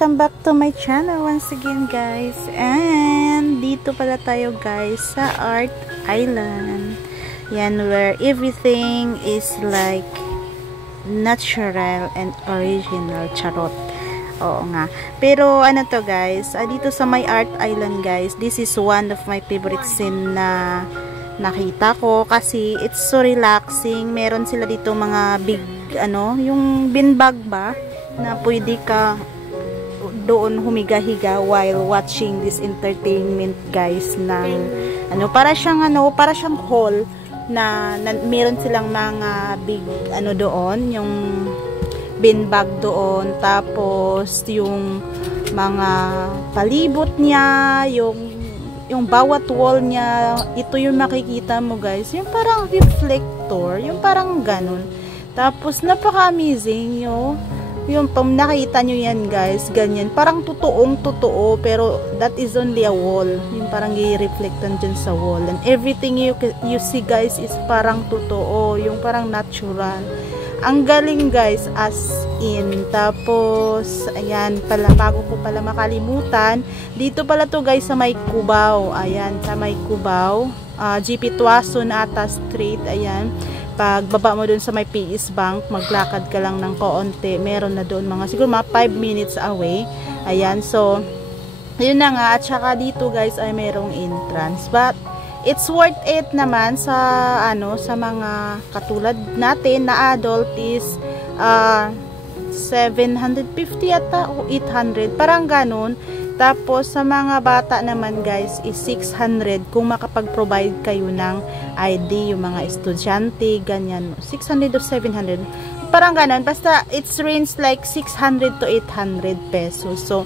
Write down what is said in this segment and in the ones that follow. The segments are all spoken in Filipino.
welcome back to my channel once again guys. And dito pala tayo guys sa Art Island. Yan, where everything is like natural and original. Charot. Oo nga. Pero ano to guys, dito sa my Art Island guys, this is one of my favorite scene na nakita ko kasi it's so relaxing. Meron sila dito mga big yung beanbag ba na pwede ka doon humiga-higa while watching this entertainment guys ng para siyang hall na meron silang mga big doon, yung beanbag doon, tapos yung mga palibot niya, yung bawat wall niya, ito yung makikita mo guys, yung parang reflector, yung parang ganun. Tapos napaka-amazing yung nakita nyo yan guys, ganyan, parang totoong-totoo, pero that is only a wall, yung parang i-reflectan dyan sa wall, and everything you see guys is parang totoo, yung parang natural. Ang galing guys, as in. Tapos ayan pala, bago ko pala makalimutan, dito pala to guys sa may Cubao, ayan, sa may Cubao, GP Tuason ata street, ayan. Pag baba mo dun sa may PS Bank, maglakad ka lang ng koonti, meron na doon siguro mga 5 minutes away. Ayan, so yun na nga. At saka dito guys ay merong entrance, but it's worth it naman sa sa mga katulad natin na adult is 750 ata o 800, parang ganun. Tapos sa mga bata naman guys is 600 kung makapag-provide kayo ng ID, yung mga estudyante, ganyan, 600 or 700, parang ganun. Basta it's range like 600 to 800 pesos. So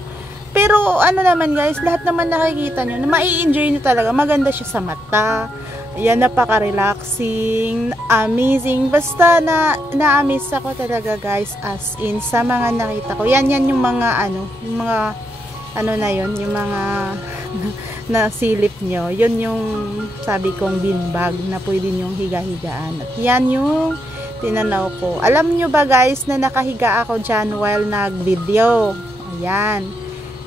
pero naman guys, lahat naman nakikita nyo na mai-enjoy nyo talaga, maganda siya sa mata. Ayan, napaka-relaxing, amazing. Basta na-amaze ako talaga guys, as in sa mga nakita ko. Yan yung mga yung mga na yun, yung mga nasilip nyo, yun yung sabi kong beanbag na pwede nyong higa-higaan. At yan yung tinanaw ko. Alam nyo ba guys na nakahiga ako dyan while nag-video? Ayan.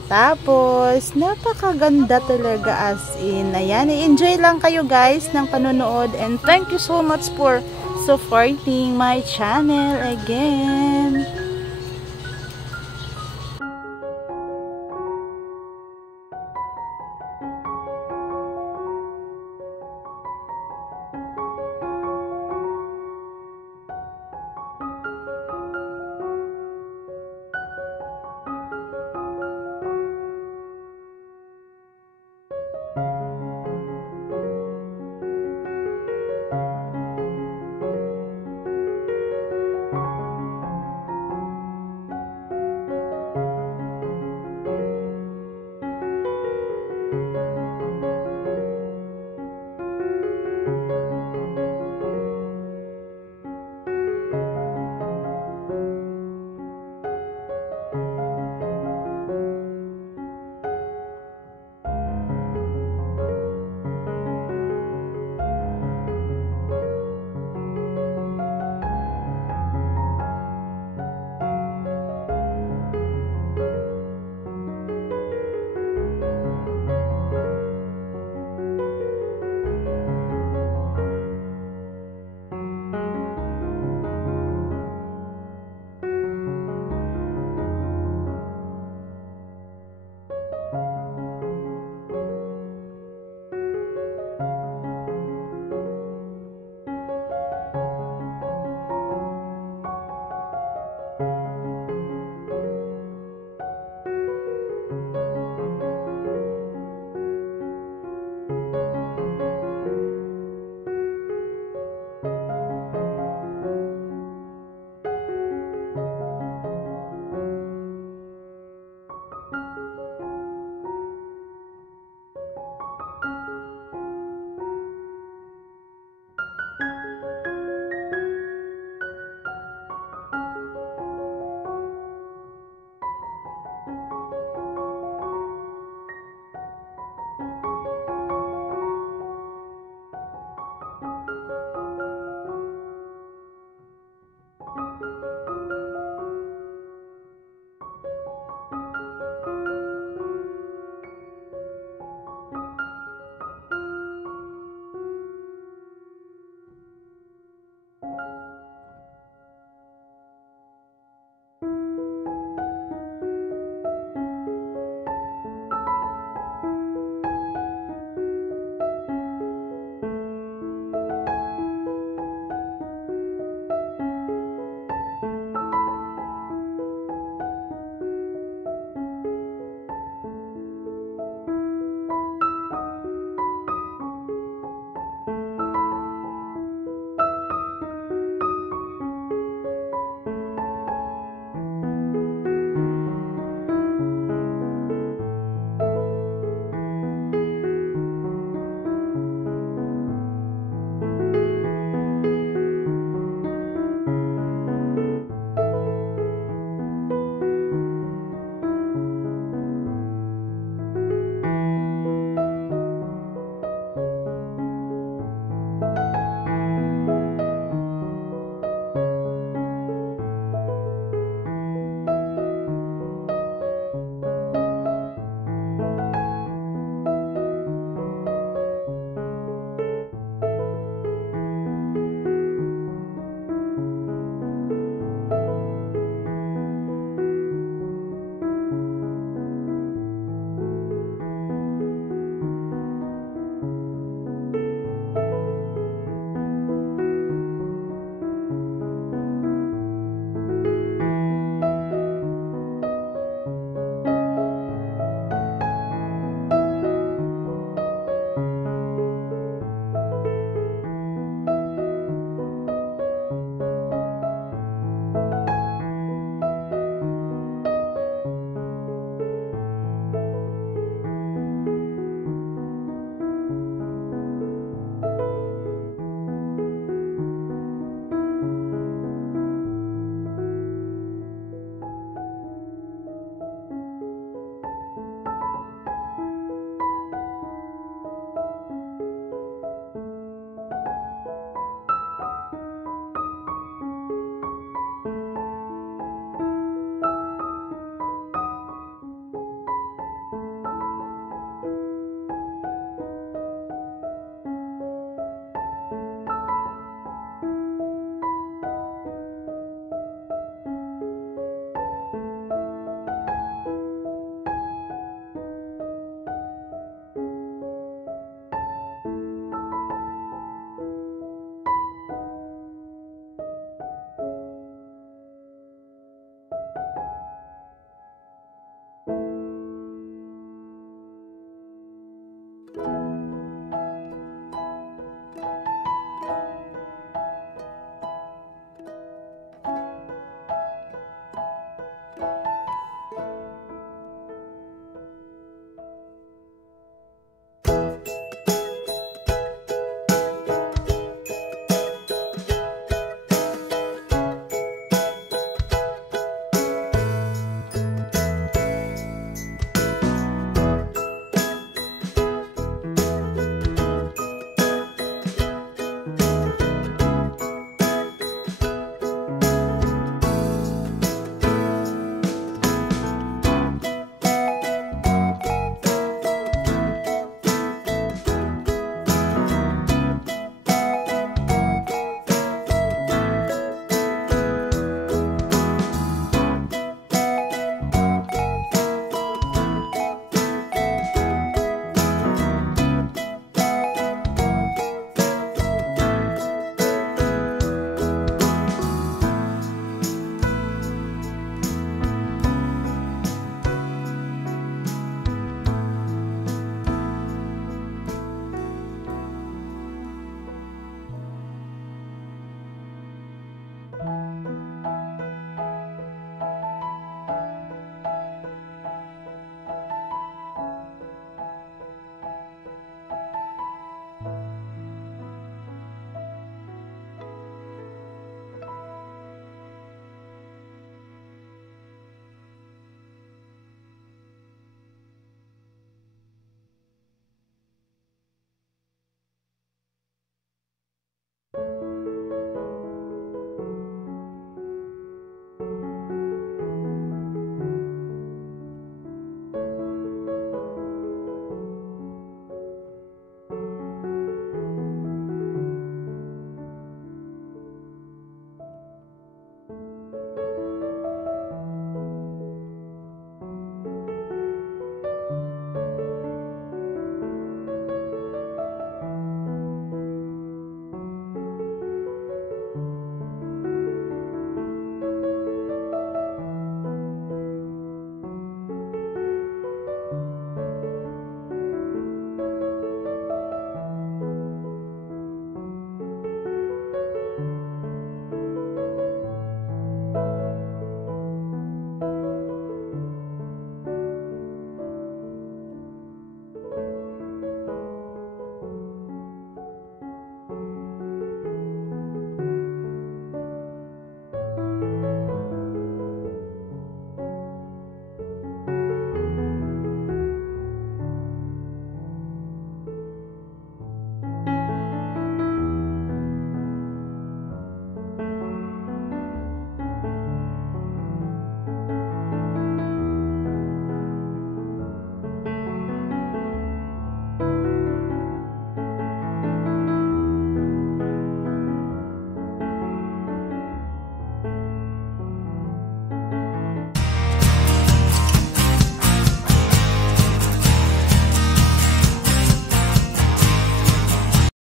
Tapos napakaganda talaga, as in. Ayan, i-enjoy lang kayo guys ng panonood, and thank you so much for supporting my channel again.